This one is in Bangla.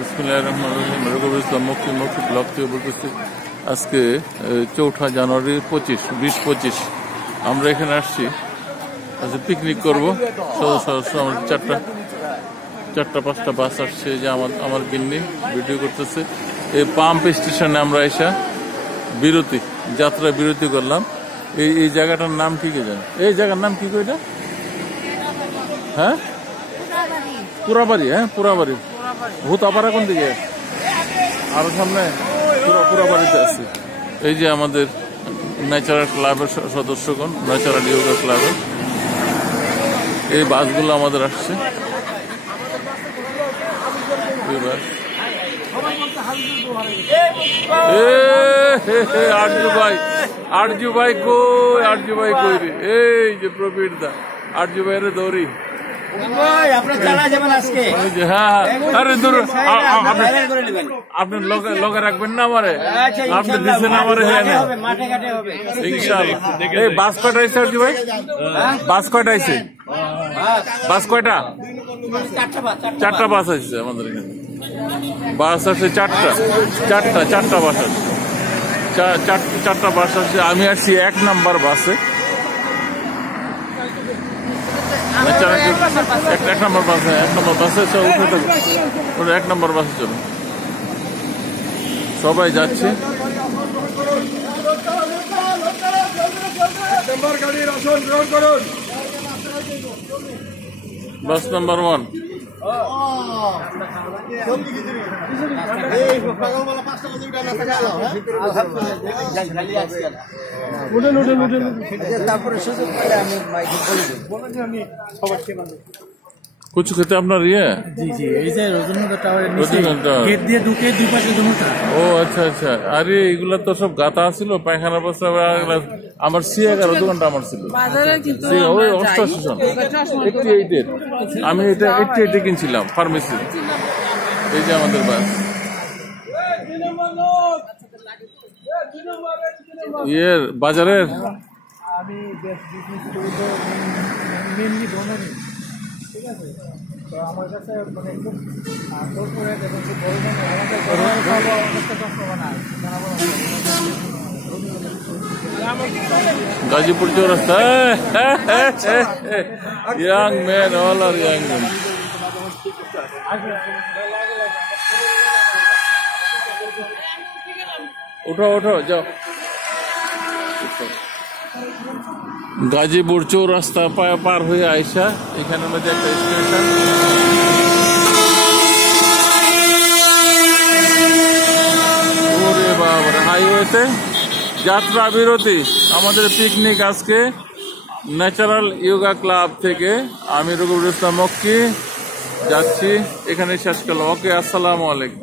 বিসমিল্লাহির রহমানির রহিম। রবিউল ইসলাম মক্কি ব্লক থেকে বলতেছি। আজকে 4 জানুয়ারি 2025 আমরা এখানে আসছি আজকে পিকনিক করবো। সদস্য আমাদের চারটা পাঁচটা বাস আসছে, যে আমার গিন্নি ভিডিও করতেছে। এই পাম্প স্টেশনে আমরা এসে যাত্রা বিরতি করলাম। এই জায়গাটার নাম কি জানেন? এই জায়গার নাম কি কইটা? হ্যাঁ, পুরাবাড়ি। হ্যাঁ, পুরাবাড়ি। ভূতাপাড়া কোন দিকে? আরো সামনে পুরাবাড়িতে আছে। এই যে আমাদের ন্যাচারাল ক্লাবের সদস্যগণ, ন্যাচারাল ইয়োগা ক্লাবের এই বাসগুলো আমাদের আসছে। আরজু ভাই কই রে? এই যে প্রবীর দা, আরজু ভাই রে দৌড়ি। আপনি লগে রাখবেন না আমারে? আপনি দিচ্ছেন আমারে? এই বাস কয়টা আইছে আরজু ভাই? বাস কয়টা আইছে? বাস কয়টা? চারটা বাস আসছে আমাদের এখানে। বাস আছে চারটা বাস আছে। চারটা বাস আসছে। আমি আসছি 1 নম্বর বাসে। 1 নম্বর বাসে উঠে থাকবে। 1 নম্বর বাসে চলো, সবাই যাচ্ছে। Bus number 1। कुछ खेते আপনার ইয়ে? জি জি, এই যে রজনীগন্ধা টাওয়ারের নিচে গেট দিয়ে ঢুকে দুই পাশে জমিটা। ও আচ্ছা আচ্ছা। আরে এগুলা তো সব গাতা ছিল, পায়খানা বস্তা। আমার C11 দোকানটা আমার ছিল ওই 88 সন 88-এর। আমি এটা 88-এ কিনছিলাম ফার্মেসি। এই যে আমাদের বাস ইয়ের বাজারের। আমি বিজনেস করি তো মেনলি ভ্রমণে, ঠিক আছে? তো আমার কাছে মানে খুব কর্পোরেট এবং খুব বড় গাজীপুর চৌরাস্তা। ইয়াং ম্যান, অল আর ইয়াং ম্যান। উঠো যাও। গাজীপুর চৌরাস্তা পার হয়ে আইসা এখানের মধ্যে একটা স্টেশন। ওরে বাবা, হাইওয়েতে যাত্রা বিরতি। আমাদের পিকনিক আজকে ন্যাচারাল ইয়োগা ক্লাব থেকে। আমি রবিউল ইসলাম মক্কি যাচ্ছি, এখানে শেষ করলাম। ওকে, আসসালামু আলাইকুম।